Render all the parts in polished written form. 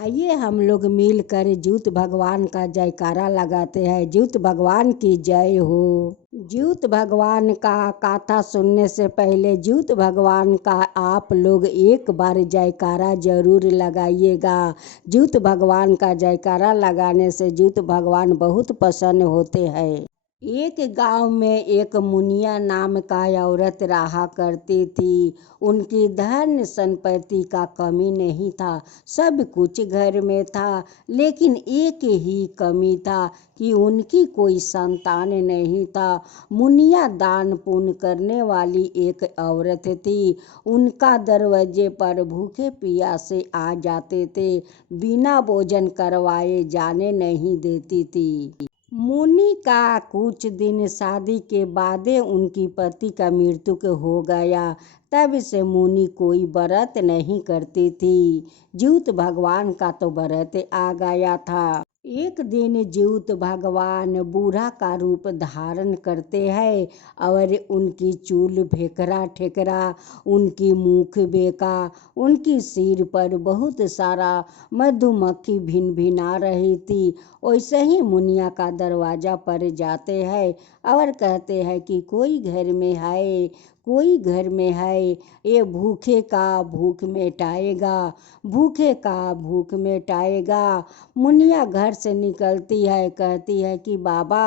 आइए हम लोग मिलकर ज्यूत भगवान का जयकारा लगाते हैं। ज्यूत भगवान की जय हो। ज्यूत भगवान का कथा सुनने से पहले ज्यूत भगवान का आप लोग एक बार जयकारा जरूर लगाइएगा। ज्यूत भगवान का जयकारा लगाने से ज्यूत भगवान बहुत प्रसन्न होते हैं। एक गांव में एक मुनिया नाम का औरत रहा करती थी। उनकी धन संपत्ति का कमी नहीं था, सब कुछ घर में था, लेकिन एक ही कमी था कि उनकी कोई संतान नहीं था। मुनिया दान पुण्य करने वाली एक औरत थी। उनका दरवाजे पर भूखे प्यासे आ जाते थे, बिना भोजन करवाए जाने नहीं देती थी। मुनि का कुछ दिन शादी के बाद उनकी पति का मृत्यु हो गया। तब से मुनि कोई व्रत नहीं करती थी। ज्यूत भगवान का तो व्रत आ गया था। एक दिन ज्यूत भगवान बूढ़ा का रूप धारण करते हैं और उनकी चूल फेकरा ठेकरा, उनकी मुख बेका, उनकी सिर पर बहुत सारा मधुमक्खी भिन भिना रही थी। वैसे ही मुनिया का दरवाजा पर जाते हैं और कहते हैं कि कोई घर में है, कोई घर में है, ये भूखे का भूख मिटाएगा, भूखे का भूख मिटाएगा। मुनिया घर से निकलती है, कहती है कि बाबा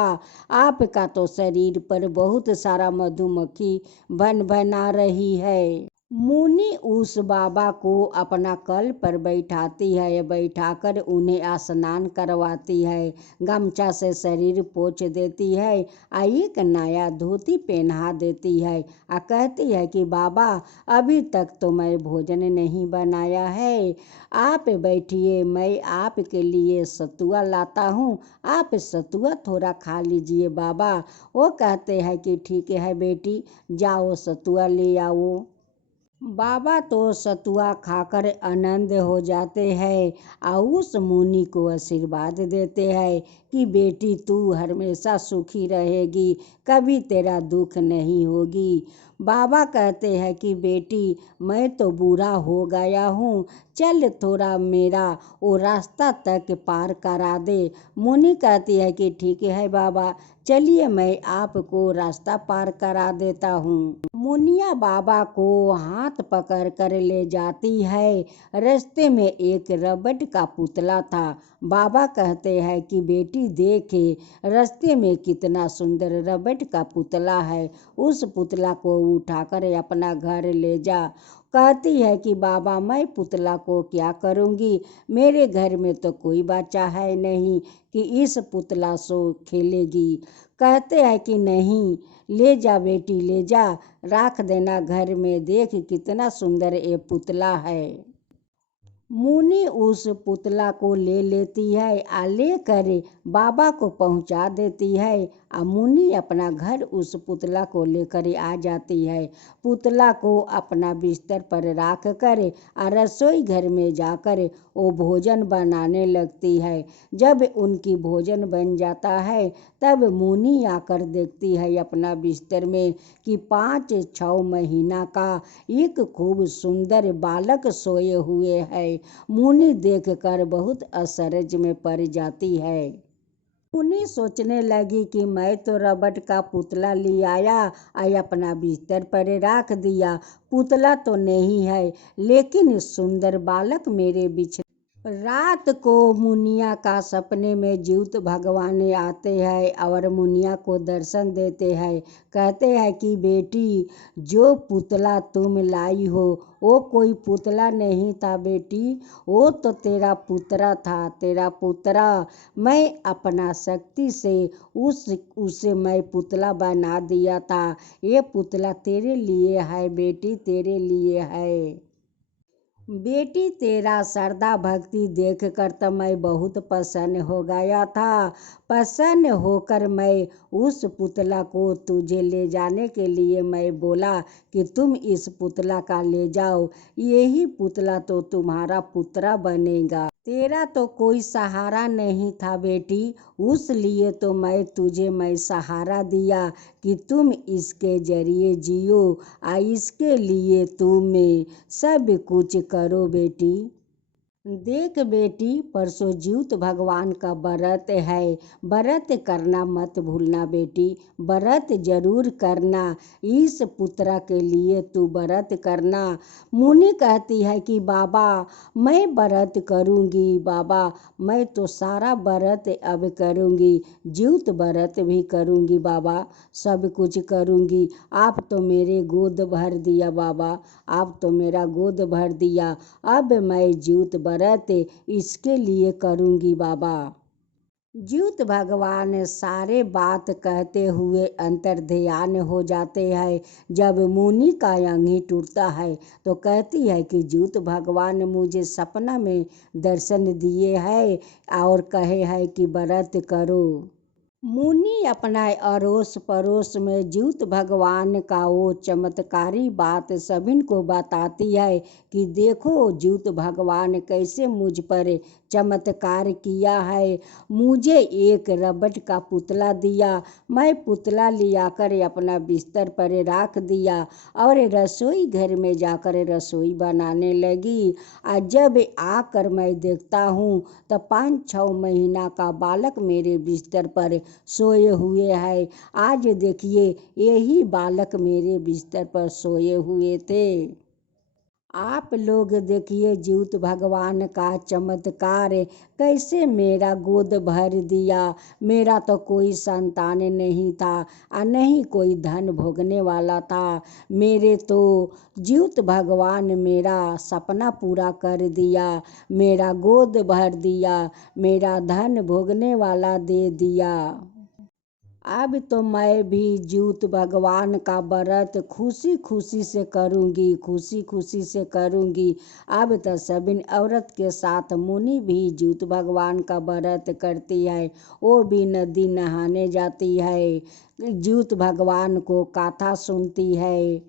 आपका तो शरीर पर बहुत सारा मधुमक्खी बन बना रही है। मुनि उस बाबा को अपना कल पर बैठाती है, बैठाकर उन्हें स्नान करवाती है, गमछा से शरीर पोंछ देती है, एक नया धोती पहना देती है और कहती है कि बाबा अभी तक तो मैं भोजन नहीं बनाया है, आप बैठिए, मैं आपके लिए सतुआ लाता हूँ, आप सतुआ थोड़ा खा लीजिए बाबा। वो कहते हैं कि ठीक है बेटी, जाओ सतुआ ले आओ। बाबा तो सतुआ खाकर आनंद हो जाते हैं और उस मुनि को आशीर्वाद देते हैं कि बेटी तू हमेशा सुखी रहेगी, कभी तेरा दुख नहीं होगी। बाबा कहते हैं कि बेटी मैं तो बूढ़ा हो गया हूँ, चल थोड़ा मेरा वो रास्ता तक पार करा दे। मुनि कहती है कि ठीक है बाबा, चलिए मैं आपको रास्ता पार करा देता हूँ। मुनिया बाबा को हाथ पकड़ कर ले जाती है। रास्ते में एक रबड़ का पुतला था। बाबा कहते हैं कि बेटी देखे रास्ते में कितना सुंदर रबड़ का पुतला है, उस पुतला को उठाकर अपना घर ले जा। कहती है कि बाबा मैं पुतला को क्या करूँगी, मेरे घर में तो कोई बच्चा है नहीं कि इस पुतला से खेलेगी। कहते हैं कि नहीं, ले जा बेटी ले जा, रख देना घर में, देख कितना सुंदर ये पुतला है। मुनि उस पुतला को ले लेती है और लेकर बाबा को पहुंचा देती है और मुनि अपना घर उस पुतला को लेकर आ जाती है। पुतला को अपना बिस्तर पर रख कर और रसोई घर में जाकर वो भोजन बनाने लगती है। जब उनकी भोजन बन जाता है तब मुनि आकर देखती है अपना बिस्तर में कि 5-6 महीना का एक खूब सुंदर बालक सोए हुए है। मुनि देखकर बहुत आश्चर्य में पड़ जाती है। मुनि सोचने लगी कि मैं तो रबड़ का पुतला ले आया और अपना बिस्तर पर रख दिया, पुतला तो नहीं है, लेकिन सुंदर बालक मेरे बिछ। रात को मुनिया का सपने में ज्यूत भगवान आते हैं और मुनिया को दर्शन देते हैं। कहते हैं कि बेटी जो पुतला तुम लाई हो वो कोई पुतला नहीं था बेटी, वो तो तेरा पुतरा था, तेरा पुतरा। मैं अपना शक्ति से उसे मैं पुतला बना दिया था, ये पुतला तेरे लिए है बेटी, तेरे लिए है। बेटी तेरा श्रद्धा भक्ति देखकर तो मैं बहुत प्रसन्न हो गया था। प्रसन्न होकर मैं उस पुतला को तुझे ले जाने के लिए मैं बोला कि तुम इस पुतला का ले जाओ, यही पुतला तो तुम्हारा पुत्रा बनेगा। तेरा तो कोई सहारा नहीं था बेटी, उस लिए तो मैं सहारा दिया कि तुम इसके जरिए जियो और इसके लिए तुम सब कुछ करो बेटी। देख बेटी, परसों ज्योत भगवान का व्रत है। व्रत करना मत भूलना बेटी, व्रत जरूर करना। इस पुत्र के लिए तू व्रत करना। मुनि कहती है कि बाबा मैं व्रत करूँगी, बाबा मैं तो सारा व्रत अब करूँगी, ज्योत व्रत भी करूँगी बाबा, सब कुछ करूँगी। आप तो मेरे गोद भर दिया बाबा, आप तो मेरा गोद भर दिया। अब मैं ज्योत व्रत इसके लिए करूँगी बाबा। ज्योत भगवान सारे बात कहते हुए अंतर्ध्यान हो जाते हैं। जब मुनि का अंगी टूटता है तो कहती है कि ज्योत भगवान मुझे सपना में दर्शन दिए हैं और कहे है कि व्रत करो। मुनि अपना अड़ोस पड़ोस में ज्योत भगवान का वो चमत्कारी बात सभी को बताती है कि देखो ज्योत भगवान कैसे मुझ पर चमत्कार किया है। मुझे एक रबड़ का पुतला दिया, मैं पुतला लिया कर अपना बिस्तर पर रख दिया और रसोई घर में जाकर रसोई बनाने लगी। और जब आकर मैं देखता हूँ तो 5-6 महीना का बालक मेरे बिस्तर पर सोए हुए है। आज देखिए यही बालक मेरे बिस्तर पर सोए हुए थे। आप लोग देखिए ज्योत भगवान का चमत्कार, कैसे मेरा गोद भर दिया। मेरा तो कोई संतान नहीं था और नहीं कोई धन भोगने वाला था। मेरे तो ज्योत भगवान मेरा सपना पूरा कर दिया, मेरा गोद भर दिया, मेरा धन भोगने वाला दे दिया। अब तो मैं भी ज्योत भगवान का व्रत खुशी खुशी से करूँगी, खुशी खुशी से करूँगी। अब तो सभी औरत के साथ मुनि भी ज्योत भगवान का व्रत करती है। वो भी नदी नहाने जाती है, ज्योत भगवान को कथा सुनती है।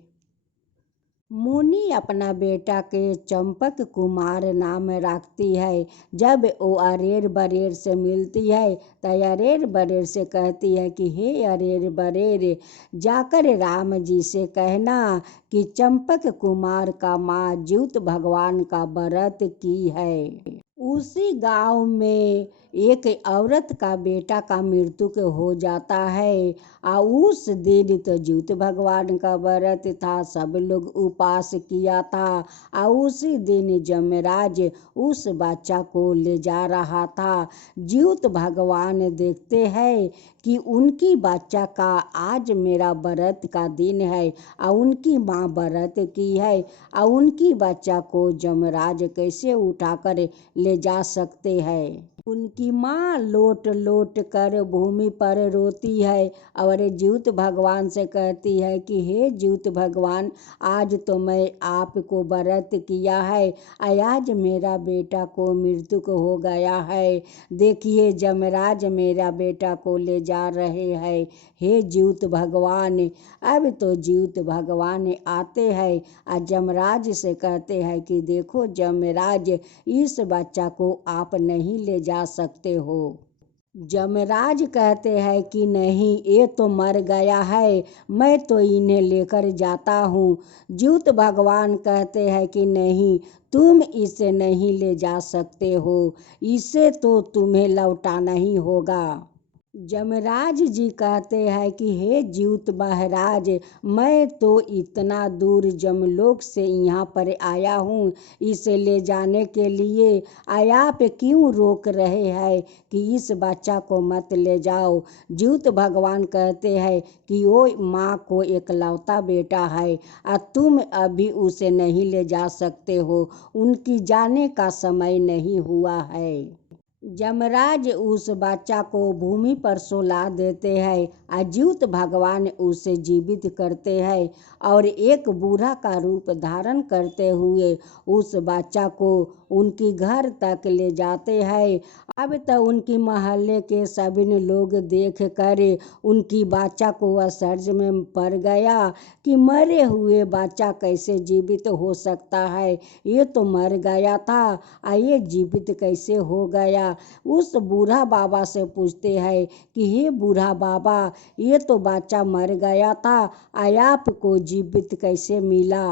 मुनि अपना बेटा के चंपक कुमार नाम रखती है। जब वो अरेर बरेर से मिलती है तो अरेर बरेर से कहती है कि हे अरेर बरेर, जाकर राम जी से कहना कि चंपक कुमार का माँ ज्योत भगवान का व्रत की है। उसी गांव में एक औरत का बेटा का मृत्यु हो जाता है और उस दिन तो ज्योत भगवान का व्रत था, सब लोग उपास किया था। और उसी दिन यमराज उस बच्चा को ले जा रहा था। ज्योत भगवान देखते हैं कि उनकी बच्चा का आज मेरा व्रत का दिन है और उनकी माँ व्रत की है और उनकी बच्चा को यमराज कैसे उठाकर ले जा सकते हैं। उनकी माँ लोट लोट कर भूमि पर रोती है और ज्योत भगवान से कहती है कि हे ज्योत भगवान, आज तो मैं आपको व्रत किया है और आज मेरा बेटा को मृत्यु हो गया है। देखिए यमराज मेरा बेटा को ले जा रहे हैं, हे ज्योत भगवान। अब तो ज्योत भगवान आते हैं और यमराज से कहते हैं कि देखो यमराज, इस बच्चा को आप नहीं ले जा सकते हो। यमराज कहते हैं कि नहीं, ये तो मर गया है, मैं तो इन्हें लेकर जाता हूँ। ज्योत भगवान कहते हैं कि नहीं, तुम इसे नहीं ले जा सकते हो, इसे तो तुम्हें लौटाना ही होगा। यमराज जी कहते हैं कि हे ज्योत महाराज, मैं तो इतना दूर जमलोक से यहाँ पर आया हूँ इसे ले जाने के लिए, आप क्यों रोक रहे हैं कि इस बच्चा को मत ले जाओ। ज्योत भगवान कहते हैं कि वो माँ को एकलौता बेटा है और तुम अभी उसे नहीं ले जा सकते हो, उनकी जाने का समय नहीं हुआ है। यमराज उस बच्चा को भूमि पर सुला देते हैं और ज्योत भगवान उसे जीवित करते हैं और एक बूढ़ा का रूप धारण करते हुए उस बच्चा को उनकी घर तक ले जाते हैं। अब तो उनकी मोहल्ले के सभी लोग देख कर उनकी बच्चा को आश्चर्य में पड़ गया कि मरे हुए बच्चा कैसे जीवित हो सकता है, ये तो मर गया था और ये जीवित कैसे हो गया। उस बूढ़ा बाबा से पूछते हैं कि हे बूढ़ा बाबा, ये तो बच्चा मर गया था, आपको जीवित कैसे मिला।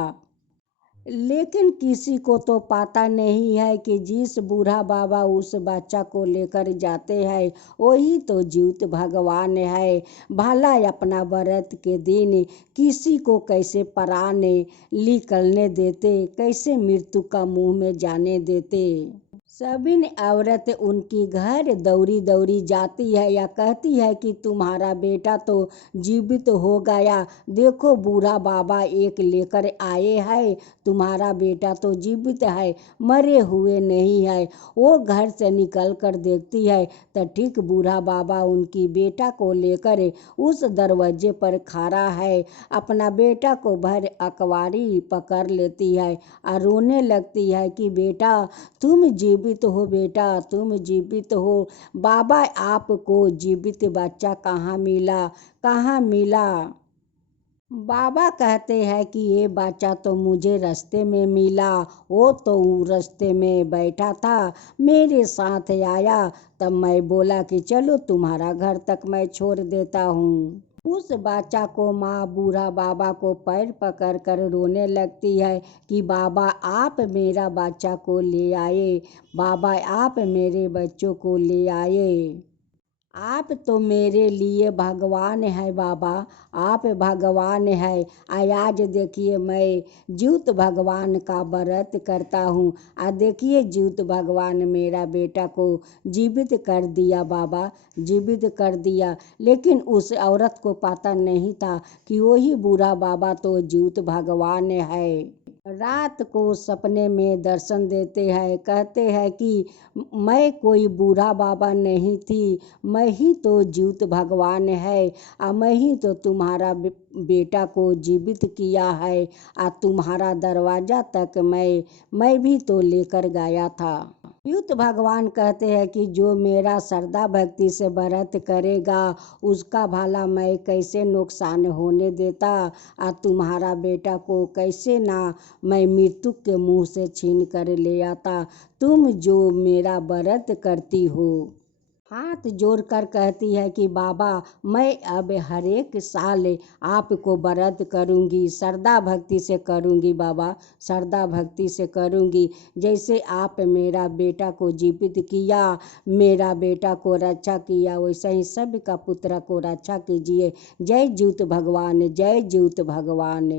लेकिन किसी को तो पता नहीं है कि जिस बूढ़ा बाबा उस बच्चा को लेकर जाते हैं वही तो जीवित भगवान है। भला अपना व्रत के दिन किसी को कैसे प्राण निकलने देते, कैसे मृत्यु का मुंह में जाने देते। सभी औरत उनकी घर दौड़ी दौड़ी जाती है या कहती है कि तुम्हारा बेटा तो जीवित हो गया, देखो बूढ़ा बाबा एक लेकर आए हैं, तुम्हारा बेटा तो जीवित है, मरे हुए नहीं है। वो घर से निकल कर देखती है तो ठीक बूढ़ा बाबा उनकी बेटा को लेकर उस दरवाजे पर खड़ा है। अपना बेटा को भर अकवारी पकड़ लेती है और रोने लगती है कि बेटा तुम जीवित हो, बेटा तुम जीवित हो। बाबा आपको जीवित बच्चा कहाँ मिला, कहाँ मिला। बाबा कहते हैं कि ये बच्चा तो मुझे रास्ते में मिला, वो तो रास्ते में बैठा था, मेरे साथ आया, तब मैं बोला कि चलो तुम्हारा घर तक मैं छोड़ देता हूँ। उस बच्चा को माँ बूढ़ा बाबा को पैर पकड़ कर रोने लगती है कि बाबा आप मेरा बच्चा को ले आए, बाबा आप मेरे बच्चों को ले आए। आप तो मेरे लिए भगवान है बाबा, आप भगवान है। आज देखिए मैं जीवित भगवान का व्रत करता हूँ, आज देखिए जीवित भगवान मेरा बेटा को जीवित कर दिया बाबा, जीवित कर दिया। लेकिन उस औरत को पता नहीं था कि वही बूढ़ा बाबा तो जीवित भगवान है। रात को सपने में दर्शन देते हैं, कहते हैं कि मैं कोई बूढ़ा बाबा नहीं थी, मैं ही तो जीवित भगवान है, और मैं ही तो तुम्हारा बेटा को जीवित किया है, और तुम्हारा दरवाजा तक मैं भी तो लेकर गया था। जीवित भगवान कहते हैं कि जो मेरा श्रद्धा भक्ति से व्रत करेगा उसका भला मैं कैसे नुकसान होने देता, और तुम्हारा बेटा को कैसे ना मैं मृत्यु के मुंह से छीन कर ले आता, तुम जो मेरा व्रत करती हो। हाथ जोड़कर कहती है कि बाबा मैं अब हर एक साल आपको व्रत करूंगी, श्रद्धा भक्ति से करूंगी बाबा, श्रद्धा भक्ति से करूंगी। जैसे आप मेरा बेटा को जीवित किया, मेरा बेटा को रक्षा किया, वैसे ही सबका पुत्र को रक्षा कीजिए। जय जीवित भगवान, जय जीवित भगवान।